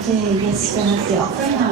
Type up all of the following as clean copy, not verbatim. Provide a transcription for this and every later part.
Okay, let's finish the offering now.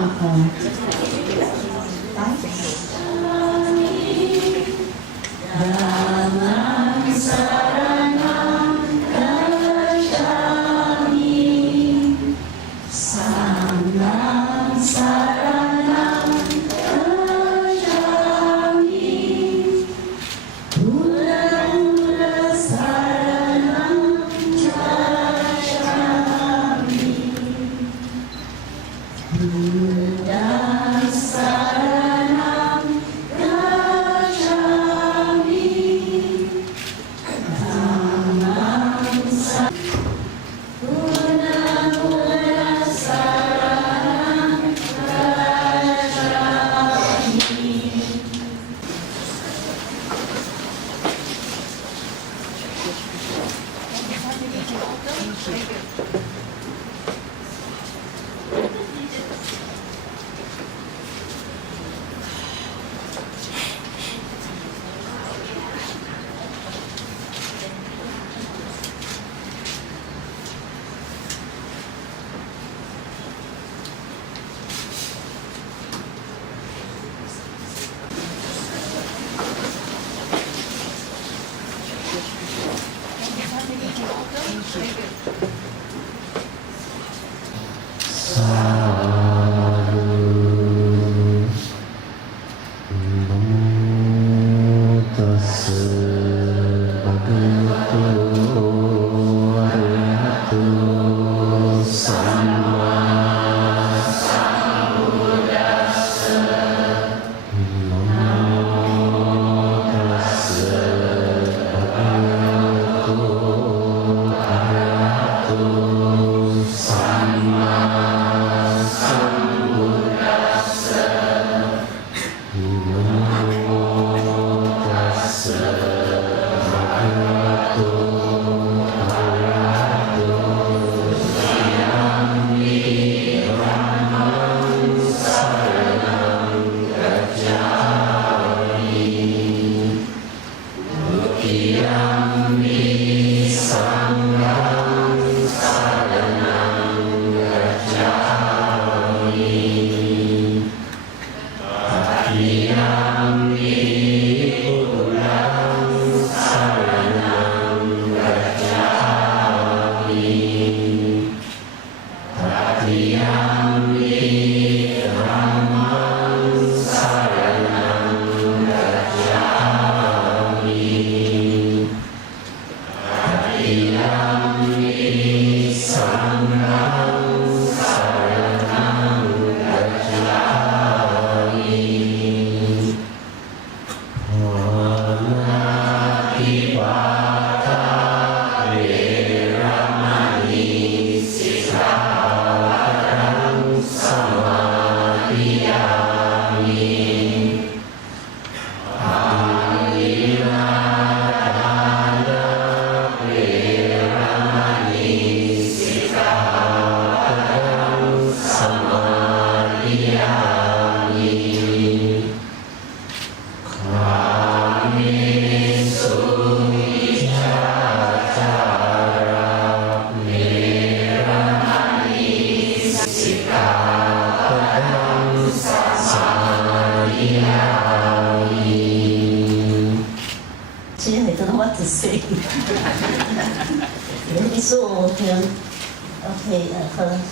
So, okay,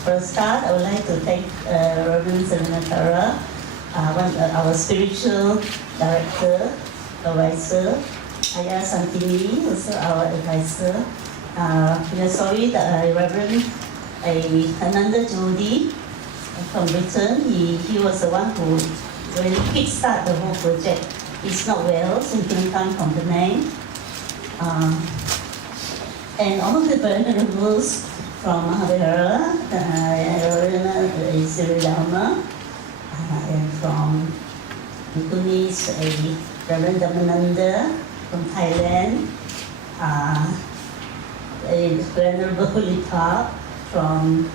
for a start, I would like to thank Reverend Serenatara, our spiritual director, advisor, Ayah Santini, also our advisor. We are sorry that Reverend Ananda Jodi from Britain, he was the one who really kickstart the whole project. He's not well, so he couldn't come from Penang. And all the venerables from Mahavihara, Sri Dharma, and from Bhikkhunis, Reverend Dhamananda from Thailand, a Venerable Lipa from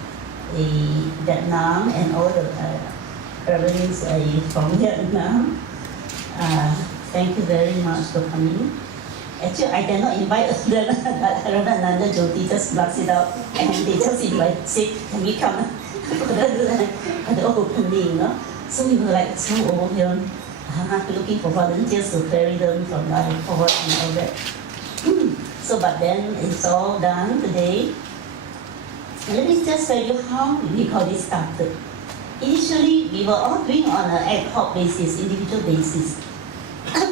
Vietnam, and all the reverends from Vietnam. Thank you very much for coming. Actually, I cannot invite Reverend Ananda Jyoti, just blast it out, and they just invite, say, can we come for the opening, So we were like so overwhelmed, looking for volunteers to carry them from the airport and all that. So, but then it's all done today. Let me just tell you how we got this started. Initially, we were all doing on an ad hoc basis, individual basis.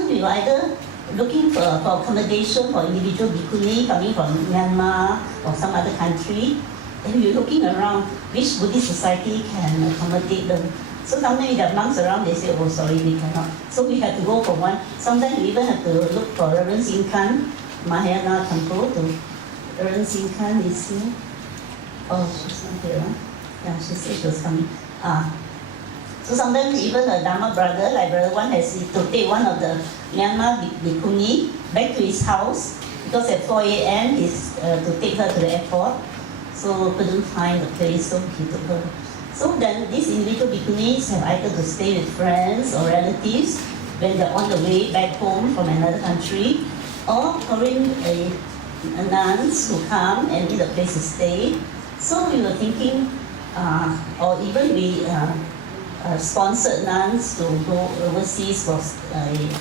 We were either looking for accommodation for individual bhikkhuni coming from Myanmar or some other country, and we were looking around which Buddhist society can accommodate them. So sometimes the monks around, they say, oh sorry, we cannot. So we had to go for one. Sometimes we even had to look for Reverend Sinkan, Mahayana Temple, to Reverend Sinkan is here. Oh, she's not here. Yeah, she said she was coming. So sometimes even a Dharma brother, like Brother One, has to take one of the Myanmar bhikkhuni back to his house, because at 4 a.m. is to take her to the airport. So couldn't find a place, so he took her. So then these individual bhikkhunis have either to stay with friends or relatives when they're on the way back home from another country, or foreign nuns who come and need a place to stay. So we were thinking, or even we sponsored nuns to go overseas for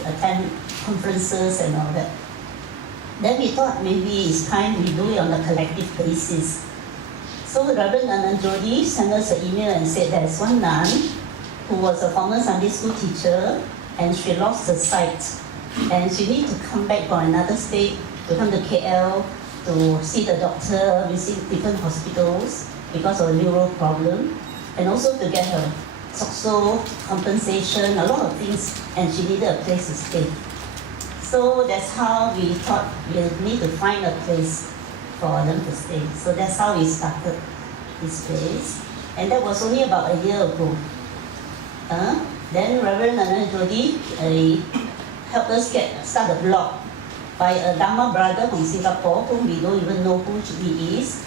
attend conferences and all that. Then we thought maybe it's time we do it on a collective basis. So Reverend Anand Jodi sent us an email and said there's one nun who was a former Sunday school teacher, and she lost her sight, and she needs to come back from another state to come to KL to see the doctor, visit different hospitals because of a neural problem, and also to get her SOCSO compensation, a lot of things, and she needed a place to stay. So that's how we thought we need to find a place for them to stay. So that's how we started this place. And that was only about a year ago. Then Reverend Anand Jodi helped us start a blog by a Dharma brother from Singapore, whom we don't even know who he is.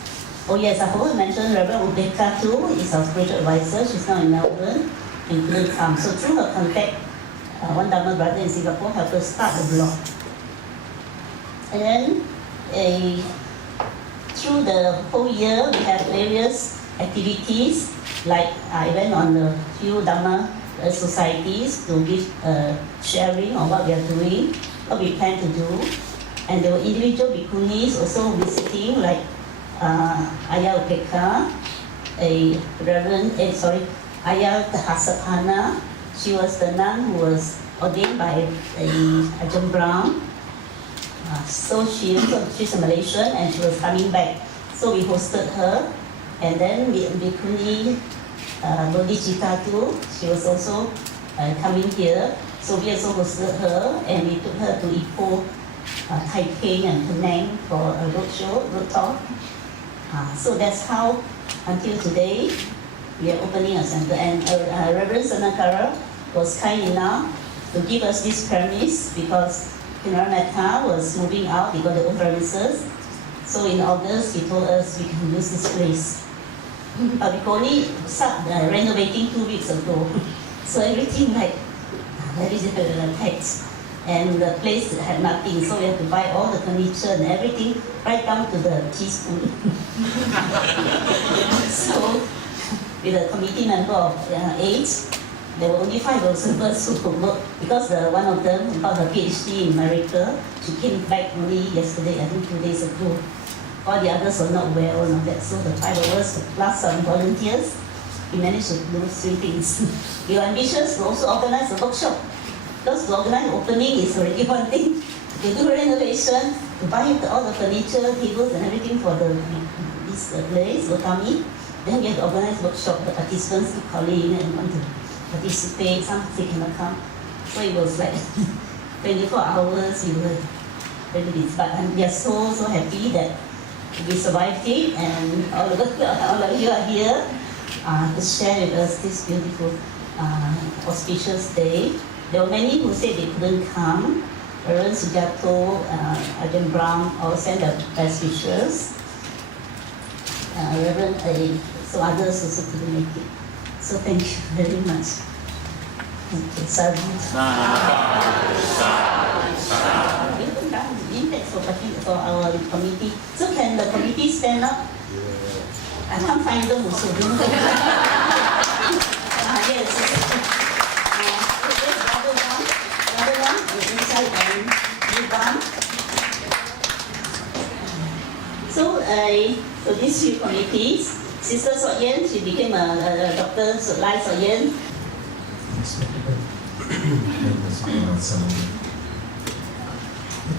Oh yes, I forgot to mention Reverend Ubeka too is our spiritual advisor. She's now in Melbourne and couldn't come. So through her contact, one Dharma brother in Singapore helped us start the blog. And then through the whole year, we have various activities, like I went on a few Dharma societies to give sharing on what we are doing, what we plan to do. And there were individual bhikkhunis also visiting, like Ayah Upeka, Ayah Tahasapana. She was the nun who was ordained by Ajahn Brown. So she's a Malaysian, and she was coming back. So we hosted her. And then Bhikkhuni Bodhicitta too, she was also coming here. So we also hosted her, and we took her to Ipoh, Taipei and Penang for a road talk. So that's how, until today, we are opening a center. And Reverend Sanakara was kind enough to give us this premise, because Metta was moving out, he got their own premises. So in August, he told us we can use this place. But we only started renovating 2 weeks ago. So everything like very packed. And the place had nothing, so we had to buy all the furniture and everything, right down to the teaspoon. So with a committee member of 8, there were only 5 observers who could work because one of them who got her PhD in America, she came back only yesterday, I think 2 days ago. All the others were not well and all that, so the 5 of us plus some volunteers, we managed to do 3 things. We were ambitious to also organize a workshop. Because to organize opening is already one thing. To do renovation, to buy all the furniture, tables and everything for this place, Gotami. Then we have to organize workshop. The participants keep calling and want to participate. Some say cannot come. So it was like 24 hours we were very busy. But we are so happy that we survived it, and all of you are here to share with us this beautiful auspicious day. There were many who said they couldn't come. Reverend Sujato, Ajahn Brown all sent their best wishes. Reverend, so others also couldn't make it. So thank you very much. Okay, sadhu. For our committee. So can the committee stand up? I can't find them also. Yes. Another one, inside and move. So these 3 committees, Sister Sok Yen, she became a Dr. Lai Sok Yen.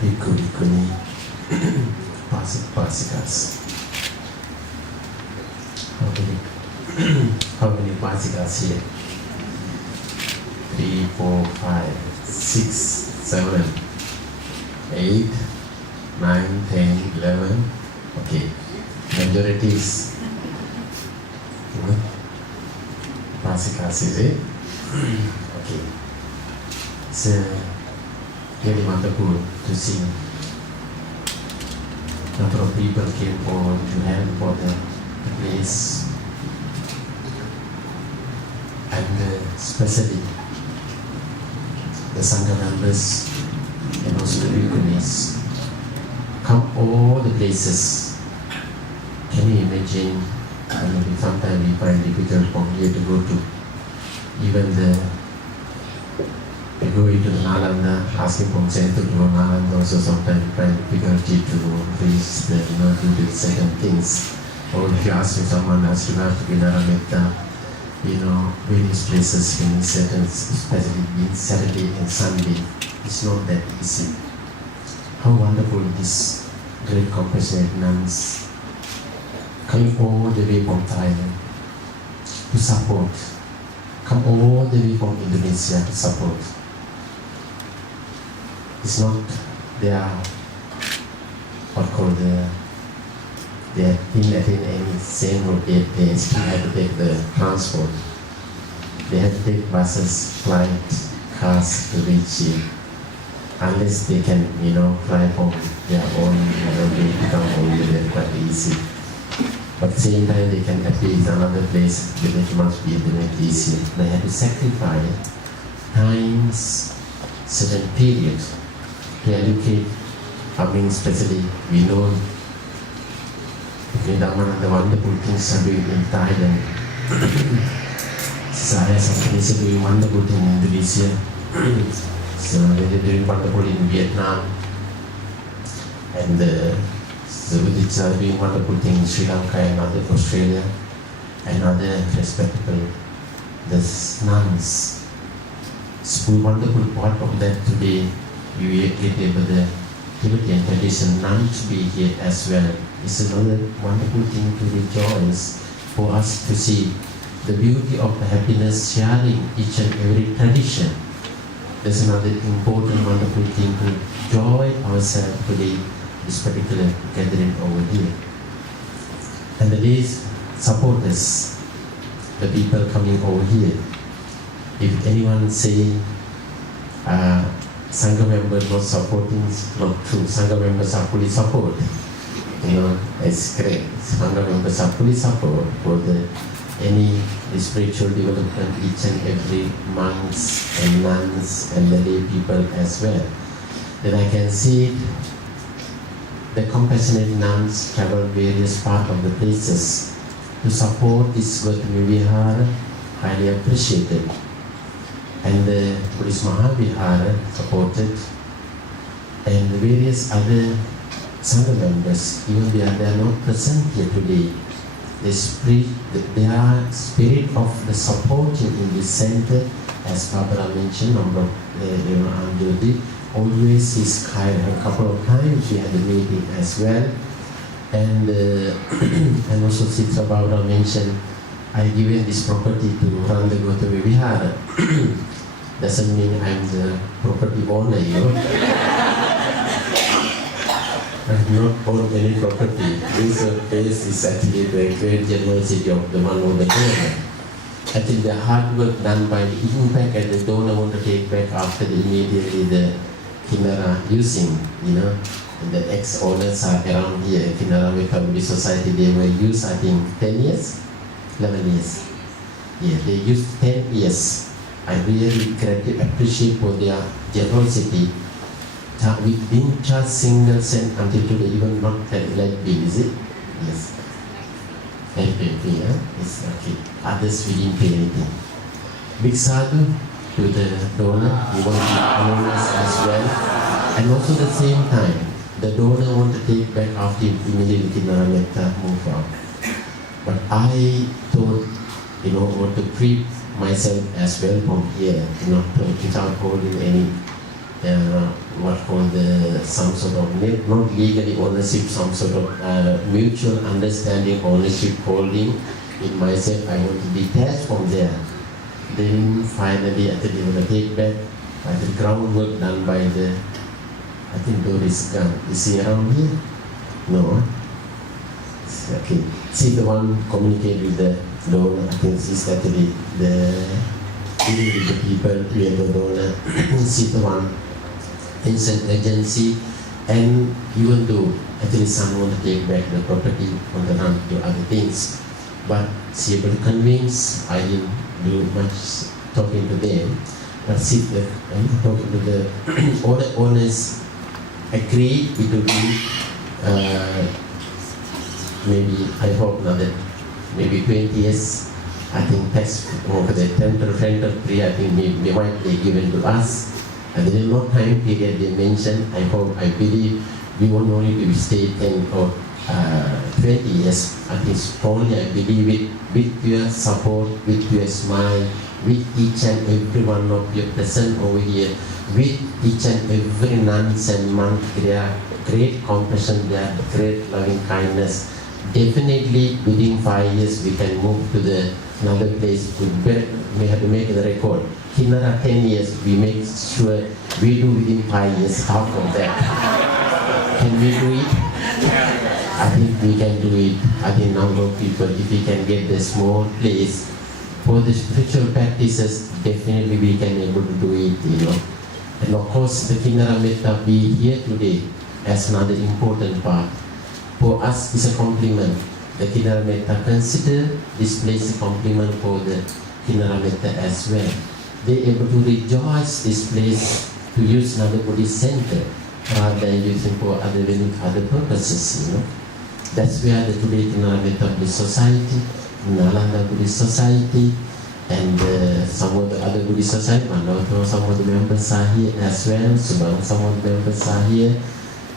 Bhikkhu-bhikkhuni, Pasikas. How many Pasikas here? 3, 4, 5, 6, 7, 8, 9, 10, 11. Okay. Majority is Pasikas, is it? Okay. So very wonderful to see. A lot of people came forward to help for the place, and especially the Sangha members and also the Bhikkhunis come all the places. Can you imagine? Sometimes we find difficult from here to go to even we go into Nalanda, asking from center to Nalanda, also sometimes find difficulty to reach do the second things. Or if you ask someone else, you have to be Narametta, various places in certain, especially in Saturday and Sunday. It's not that easy. How wonderful this great compassionate nuns coming all the way from Thailand to support, come all the way from Indonesia to support. It's not they are they didn't attend any same road, they still have to take the transport. They have to take buses, flight, cars to reach here. Unless they can, fly from their own, they become only there quite easy. But at the same time, they can appeal another place, but it must be very easy. They have to sacrifice times, certain periods to educate. Especially, we know the wonderful things are doing in Thailand. Saya is doing wonderful things in Indonesia. So they're doing wonderful in Vietnam. And so it's doing wonderful things in Sri Lanka and other Australia and other respectable nuns. It's a wonderful part of that today. We get able the Tibetan tradition nun to be here as well. It's another wonderful thing to rejoice for us to see the beauty of the happiness sharing each and every tradition. There's another important wonderful thing to join ourselves today, this particular gathering over here. And these supporters, the people coming over here, if anyone say Sangha members not supporting, not true. Sangha members are fully support. It's great. Sangha members are fully support for any spiritual development, each and every monks and nuns and the lay people as well. Then I can see the compassionate nuns travel various parts of the places to support this Gotami Vihara, highly appreciated. and the Buddhist Mahavihara supported, and various other Sangha members, even they are not present here today. The spirit of the supporting in this center, as Barbara mentioned, Anjali, always is kind. A couple of times we had a meeting as well, and and also Sitra Barbara mentioned, I given this property to run the Gotami Vihara. Doesn't mean I'm the property owner, you know. I have not owned any property. This place is actually the great generosity of the one who the donor. I think the hard work done by the impact and the donor want to take back after immediately the Kinara using, you know. And the ex-owners are around here, Kinara Family Society, they were used I think 10 years, 11 years. Yeah, they used 10 years. I really appreciate for their generosity. We didn't charge single cent until today, even not like bill, is it? Yes. Yeah? It's okay. Others we didn't pay anything. Big sadhu to the donor, we want to anonymous as well. And also the same time, the donor want to take back after immediately Narametta move out. But I thought, want to treat myself as well from here, without holding any what called some sort of not legally ownership, some sort of mutual understanding ownership holding in myself. I want to detach from there. Then finally, I think they want to take back the groundwork done by the, I think Doris Gunn. Is he around here? No. Okay. See the one communicate with the donor. I think she's actually the dealing with the people with the donor. See the one instant agency, and even though actually someone want to take back the property on the run to other things, but she able to convince. I didn't do much talking to them, but see the talking to the all the owners agreed it will be maybe I hope another maybe 20 years. I think tax over the rental free. I think they might be given to us. And there is no time period they mentioned. I believe we won't only to stay 10 or 20 years. I think strongly I believe it with your support, with your smile, with each and every one of you present over here, with each and every nuns and monks, their great compassion, their great loving kindness. Definitely within 5 years we can move to the another place. We have to make the record. Kinara 10 years, we make sure we do within 5 years, half of that. Can we do it? I think we can do it. I think number of people, if we can get the small place for the spiritual practices, definitely we can able to do it, And of course, the Kinara Metta be here today as another important part. For us, it's a compliment. The Kinara Metta consider this place a compliment for the Kinara Metta as well. They able to rejoice this place to use another Buddhist center rather than using for other purposes, That's where the today Kinara Metta Buddhist Society, Nalanda Buddhist Society, and some of the other Buddhist Society, some of the members are here as well, Subang, some of the members are here,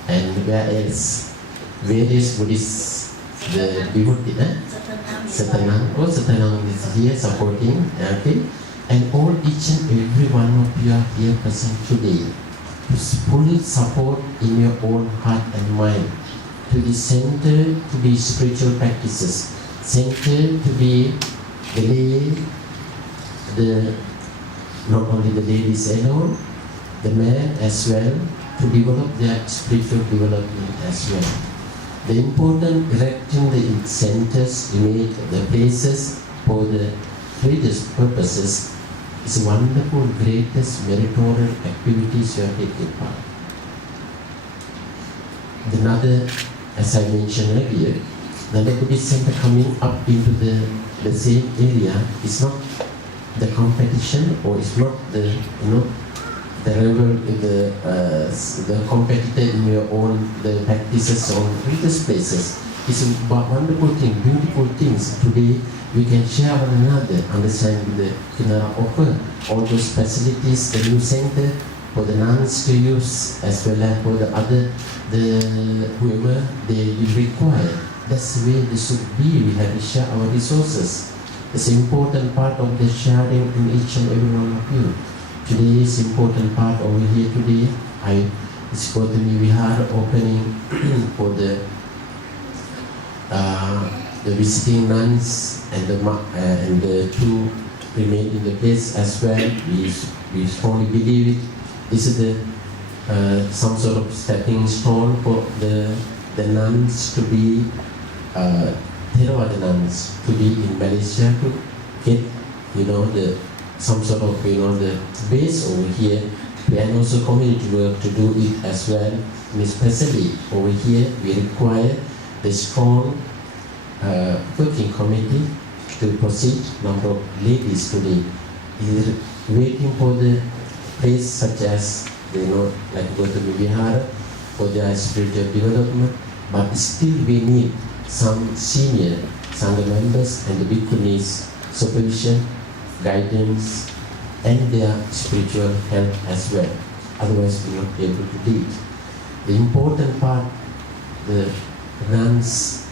and where else? Various Buddhists, the devotee, Satanang is here supporting, okay? And all each and every one of you are here present today to fully support in your own heart and mind to the center to be spiritual practices, center to be not only the ladies alone, the men as well, to develop their spiritual development as well. The important erecting the centers, the places for the religious purposes is wonderful, greatest meritorious activities you are taking part. Another, as I mentioned earlier, another Buddhist center coming up into the same area is not the competition, or it's not the competitor in your own the practices on religious places. It's a wonderful thing, beautiful things. Today we can share one another, understand the Kinara offer, all those facilities, the new center for the nuns to use as well as for the other, whoever they require. That's the way this should be. We have to share our resources. It's an important part of the sharing in each and every one of you. Today is important part over here today. It's Gotami Vihara opening for the visiting nuns and the two remain in the place as well. We strongly believe it. This is the some sort of stepping stone for the nuns to be Theravada nuns to be in Malaysia to get some sort of the base over here, and also community work to do it as well. And especially over here, we require the strong working committee to proceed. Number of ladies today is waiting for the place such as like Gotami Vihara for their spiritual development, but still we need some senior Sangha members and the bhikkhunis supervision, guidance, and their spiritual help as well. Otherwise, we are not able to lead. The important part, the nuns,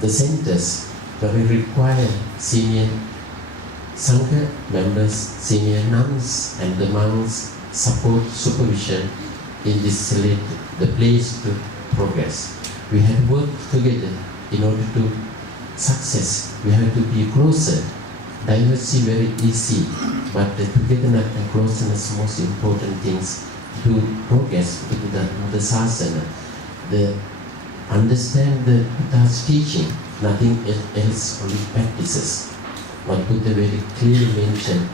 the centers, where we require senior Sangha members, senior nuns, and the monks support supervision in this the place to progress. We have to work together in order to success. We have to be closer. Diversity very easy, but the togetherness and closeness is most important things to progress with the sasana. The understand the Buddha's teaching, nothing else, only practices. But Buddha very clearly mentioned,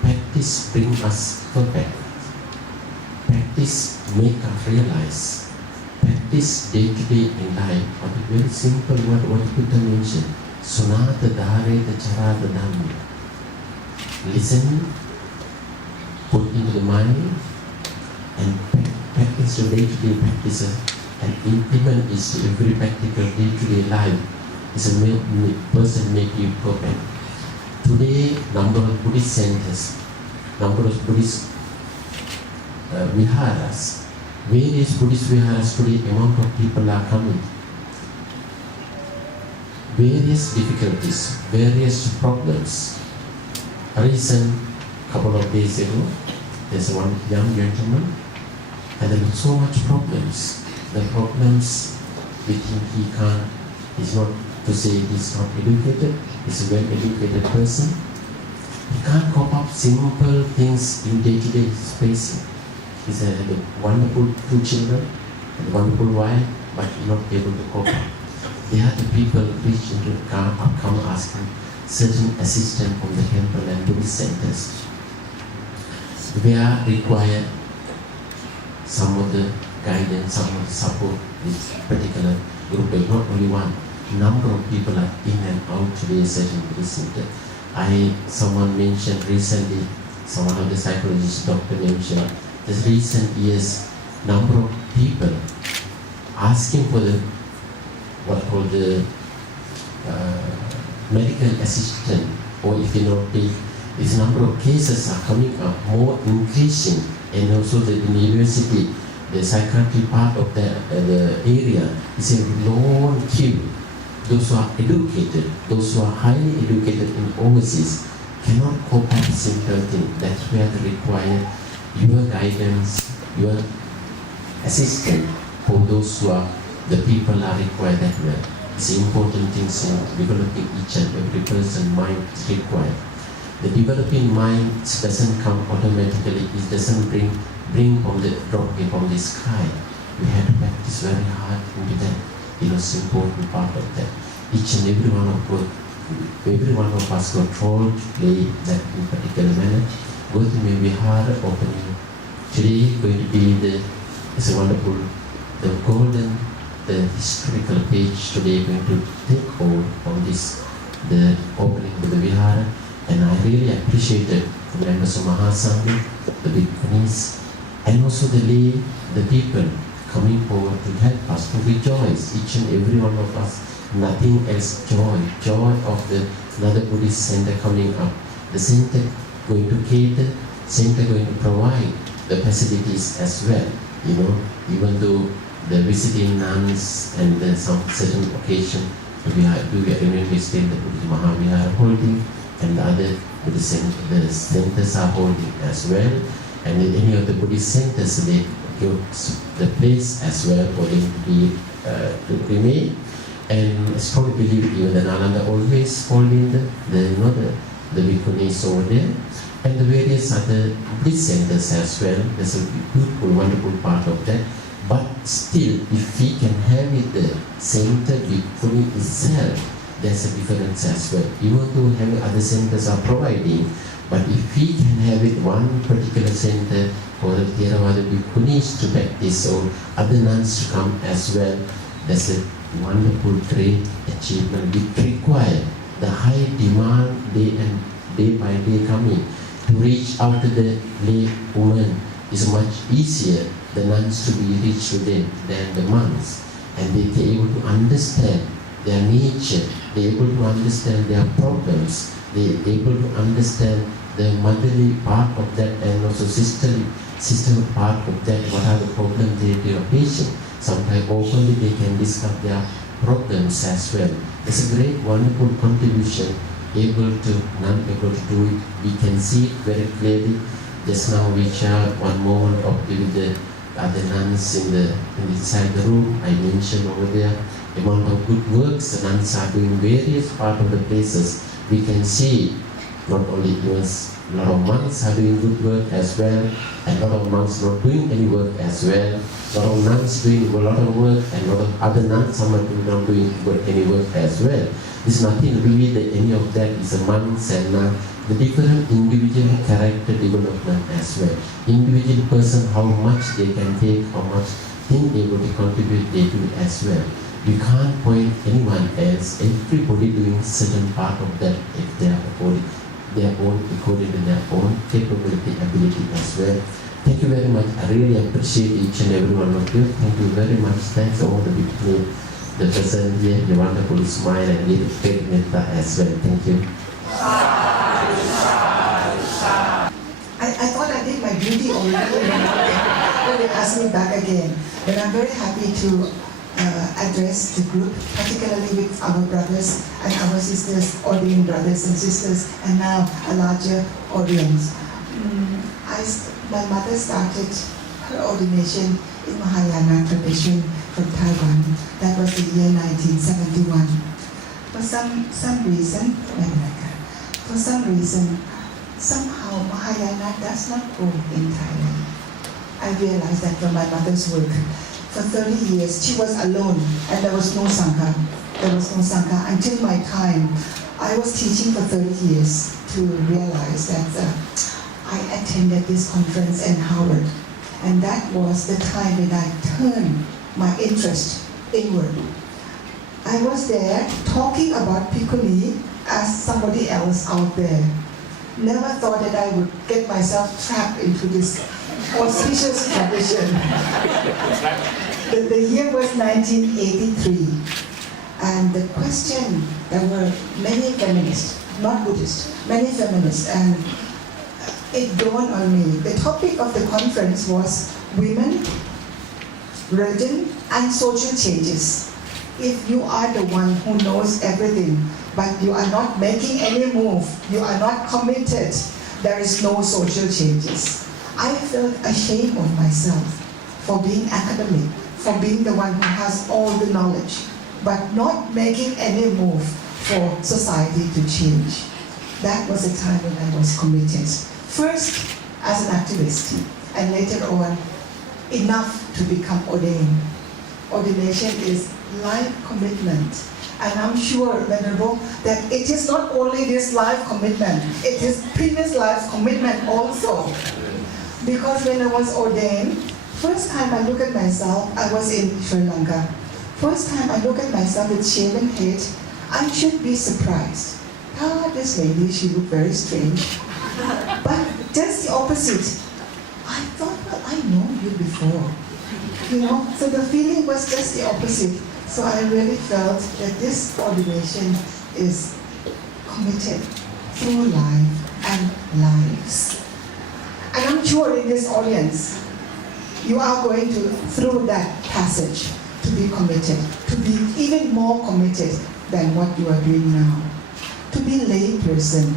practice bring us perfect. Practice make us realize. Practice day to day in life, but very simple what Buddha mentioned. Sunata dhareta charata dhamma. Listen, put into the mind, and practice your day-to-day practices, and implement it to every practical day-to-day life. Is a person make you perfect. Today, number of Buddhist centers, number of Buddhist viharas, various Buddhist viharas today, amount of people are coming. Various difficulties, various problems. Recent couple of days ago, there's one young gentleman, and there were so much problems. The problems we think he can't, he's not, to say he's not educated, he's a well-educated person. He can't cope up simple things in day-to-day he's facing. He's a wonderful 2 children, and a wonderful wife, but not able to cope up. There are the people reach into the car or come asking certain assistance from the temple and Buddhist centers. Where require some of the guidance, some of the support this particular group, not only one. Number of people are in and out today certain Buddhist center. Someone mentioned recently, one of the psychologists, doctor mentioned, this recent years, number of people asking for the what called the medical assistant, or if you know, this number of cases are coming up, more increasing, and also in the university, the psychiatry part of the area is a long queue. Those who are educated, those who are highly educated in overseas, cannot cope up simple things. That's where they require your guidance, your assistance for those who are, the people are required that way. It's important things in developing each and every person's mind is required. The developing mind doesn't come automatically, it doesn't bring from the dropping from the sky. We have to practice very hard into that. It's important part of that. Each and every one of us control to play that in particular manner. Gotami Vihara opening today going to be it's a wonderful, the golden, the historical page today going to take hold on this, the opening of the Vihara, and I really appreciated the members of Mahasangha, the bhikkhunis, and also the people coming forward to help us to rejoice, each and every one of us. Nothing else, joy of the another Buddhist center coming up. The center going to cater, center going to provide the facilities as well. Even though the visiting nuns and some certain occasion we remember still the Buddhist Mahavihara holding, and the other Buddhist the centers are holding as well. And in any of the Buddhist centers, they give the place as well for them to be to remain. And I strongly believe even the Nalanda always holding the bhikkhunis over there, and the various other Buddhist centers as well. There's a beautiful, wonderful part of that. But still, if we can have it the center bhikkhuni itself, there's a difference as well. Even though having other centers are providing, but if we can have it one particular center for the Theravada bhikkhunis to practice or other nuns to come as well, that's a wonderful great achievement which require the high demand day by day coming. To reach out to the lay woman is much easier, the nuns to be reached to them than the monks. And they're able to understand their nature, they're able to understand their problems, they're able to understand the motherly part of that and also sisterly part of that, what are the problems they are facing. Sometimes openly they can discuss their problems as well. It's a great, wonderful contribution, able to do it. We can see it very clearly. Just now we shared one moment of with the other nuns inside the room. I mentioned over there the amount of good works the nuns are doing various part of the places. We can see not only us, a lot of monks are doing good work as well, and a lot of monks not doing any work as well. A lot of nuns doing a lot of work, and a lot of other nuns, some are not doing any work as well. It's nothing really that any of that is a monks and the different individual character development as well. Individual person, how much they can take, how much thing they able to contribute, they do as well. We can't point anyone else. Everybody doing certain part of that if they are according to their own capability, ability as well. Thank you very much. I really appreciate each and every one of you. Thank you very much. Thanks to all the people, the person here, the wonderful smile and the great metta as well. Thank you. I thought I did my duty already when they asked me back again. But I'm very happy to address the group, particularly with our brothers and our sisters, ordained brothers and sisters, and now a larger audience. My mother started her ordination in Mahayana tradition from Taiwan. That was the year 1971. For some reason, somehow Mahayana does not grow in Thailand. I realized that from my mother's work. For 30 years, she was alone, and there was no Sangha. Until my time. I was teaching for 30 years to realize that I attended this conference in Howard. And that was the time when I turned my interest inward. I was there talking about Bhikkhuni as somebody else out there. Never thought that I would get myself trapped into this auspicious tradition. The year was 1983. And the question, there were many feminists, not Buddhists, many feminists, and it dawned on me. The topic of the conference was women, religion, and social changes. If you are the one who knows everything, but you are not making any move, you are not committed, there is no social changes. I felt ashamed of myself for being academic, for being the one who has all the knowledge, but not making any move for society to change. That was the time when I was committed. First, as an activist, and later on, enough to become ordained. Ordination is life commitment. And I'm sure, Venerable, that it is not only this life commitment, it is previous life commitment also. Because when I was ordained, first time I look at myself, I was in Sri Lanka. First time I look at myself with shaven head, I should be surprised. This lady, she looked very strange. But just the opposite. I thought, well, I know you before. So the feeling was just the opposite. So I really felt that this ordination is committed through life and lives. And I'm sure in this audience, you are going to, through that passage, to be committed, to be even more committed than what you are doing now. To be lay person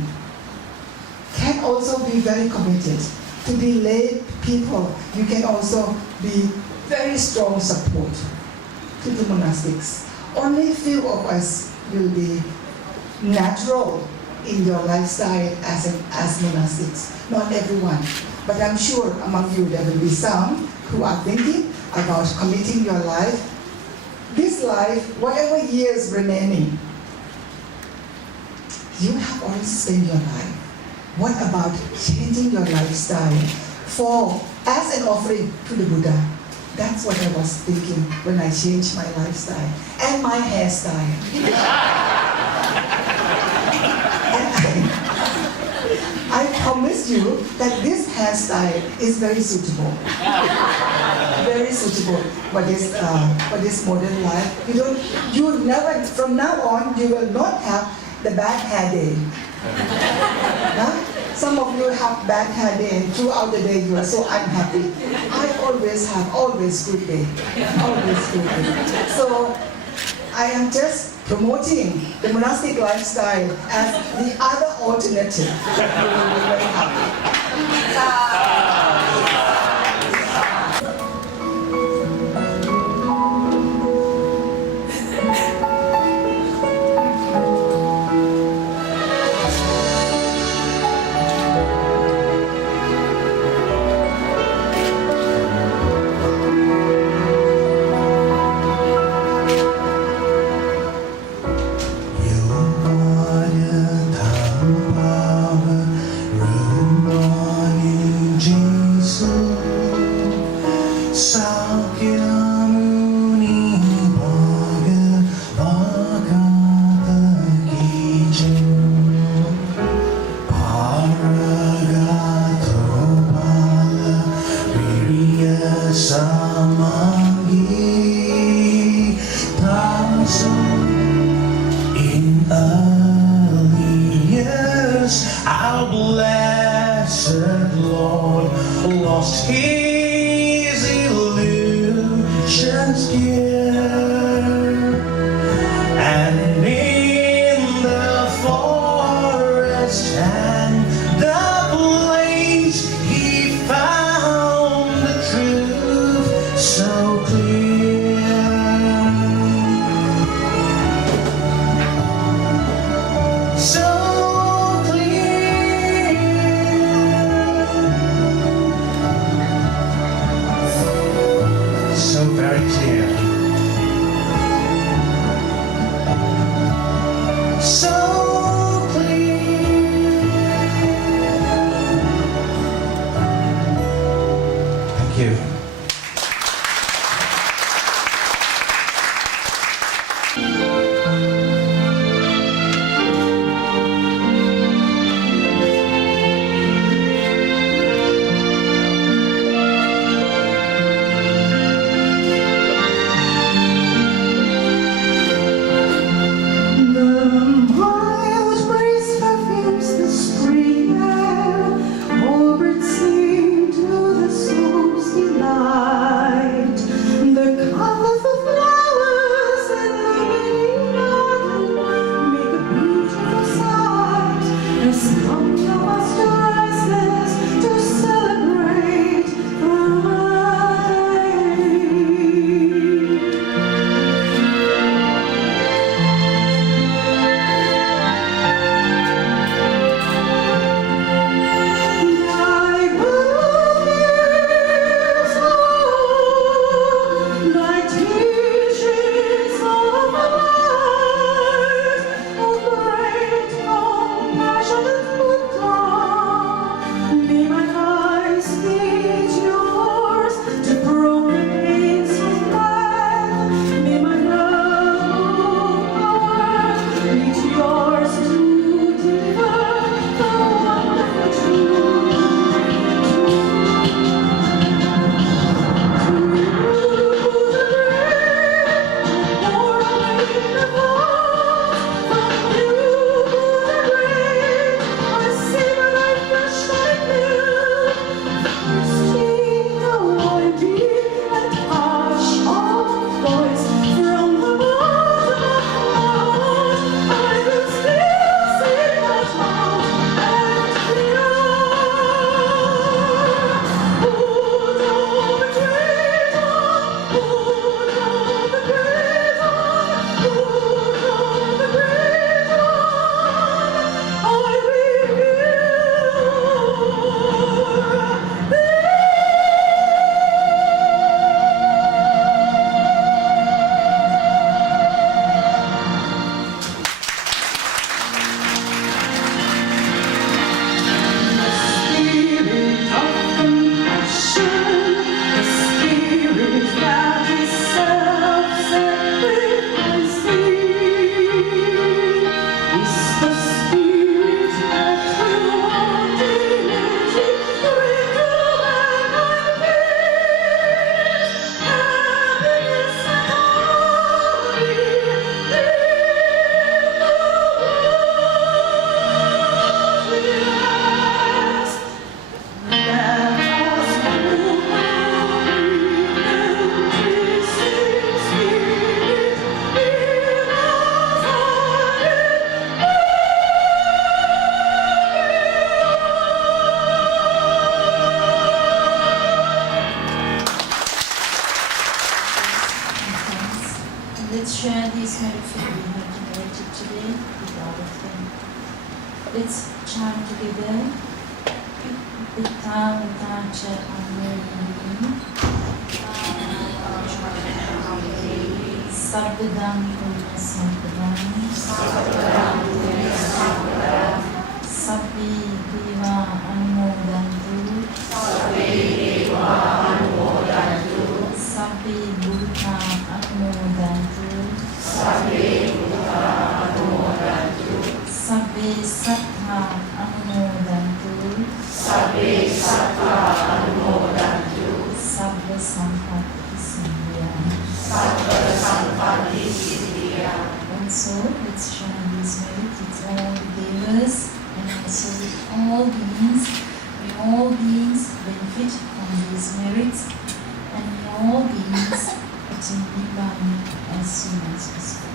can also be very committed. To be lay people, you can also be very strong support to the monastics. Only few of us will be natural in your lifestyle as monastics. Not everyone. But I'm sure among you there will be some who are thinking about committing your life. This life, whatever years remaining, you have already spent your life. What about changing your lifestyle as an offering to the Buddha? That's what I was thinking when I changed my lifestyle and my hairstyle. And I promise you that this hairstyle is very suitable. Very suitable for this modern life. You never, from now on, you will not have the bad hair day. Huh? Some of you have bad hair day and throughout the day you are so unhappy. I always have good day. Always good day. So I am just promoting the monastic lifestyle as the other alternative. You will be very happy. Our blessed Lord lost his illusions here, and in the forest and the place he found the truth so clear. So very clear. So clear. Thank you. feel we have generated today with all of them. Let's chant together. Itta Uttacha Amri Sabdam Punya Sampradam Sabbi Deva Anumodantu Sabbi Bhuta Anumodantu Sabbi Sattva Anumodantu Sabba Sampatti Sindhya. Also, let's shine these merits with all the devas and also with all beings. May all beings benefit from these merits and may all beings attain Nibbana as soon as possible.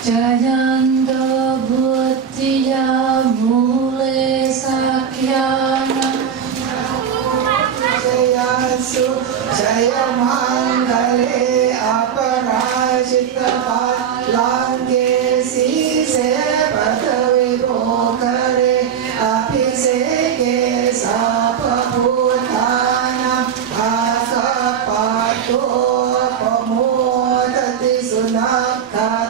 Jayanta Bhuttiya Mule Sakyana Jayasu Jaya Mangale Aparajita Lange Sise Patave Bokare Abhiseke Sapabhutana Akapato Pamodati Sunaka.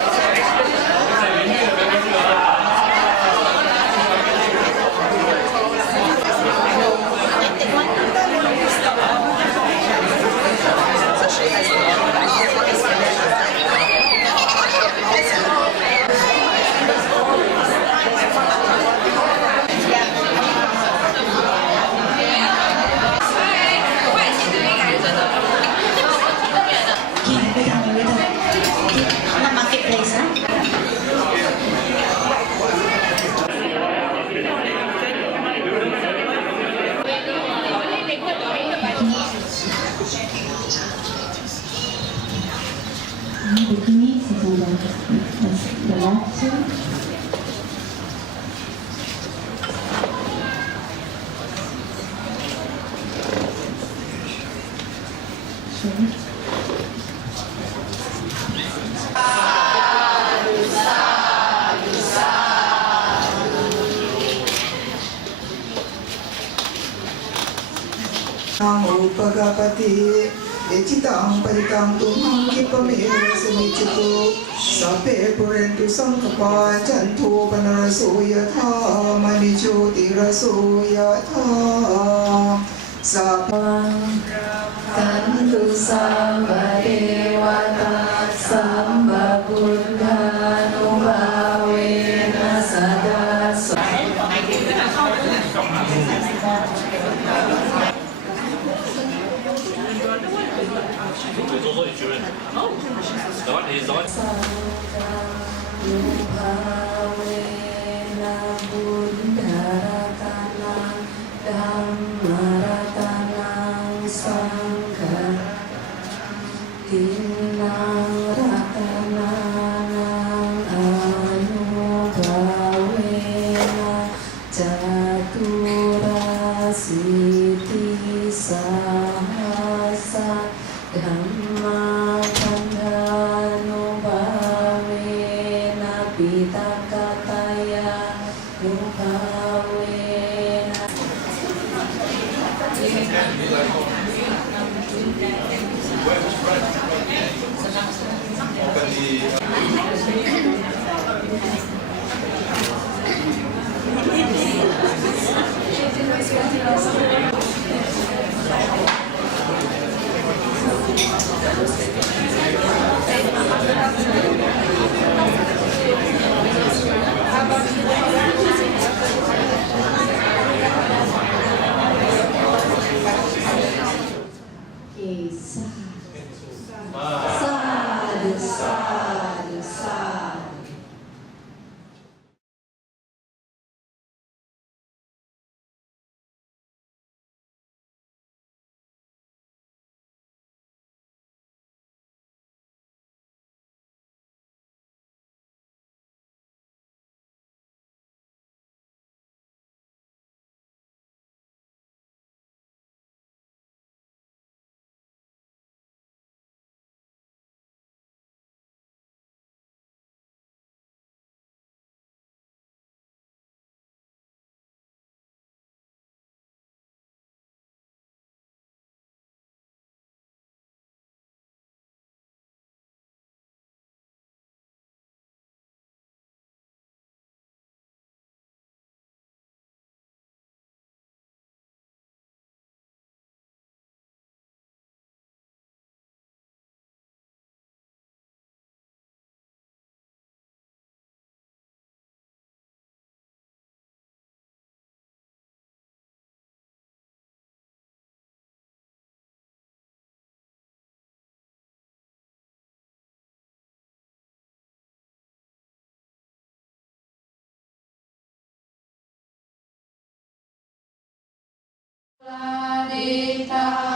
Marketplace, huh? Bikini, c'est the left two. Sure. Upagapati Echitang Paditang Tumang Kipamira Samichitu Sape Purentu Sankapa Chantu Panarasu Yatha Manichuti Rasu Yatha Sapang Kantu Samba Devata Samba Buddha Nubhavena Sada Love.